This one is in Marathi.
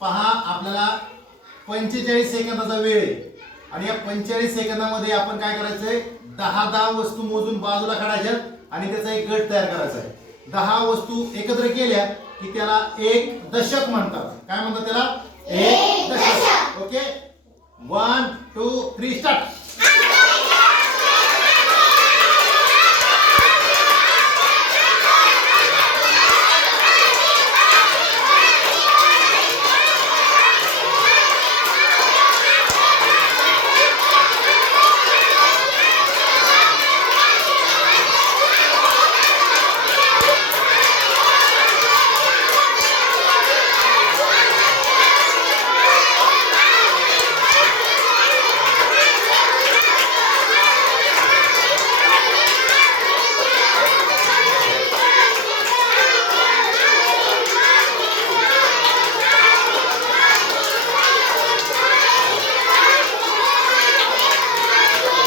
पहा आपल्याला 45 सेकंदाचा वेळ आहे आणि या 45 सेकंदामध्ये आपण काय करायचंय 10 वस्तू मोजून बाजूला काढायच्या आणि त्याचा एक गट तयार करायचा आहे. 10 वस्तू एकत्र केल्या की त्याला एक दशक म्हणतात. काय म्हणतात त्याला? एक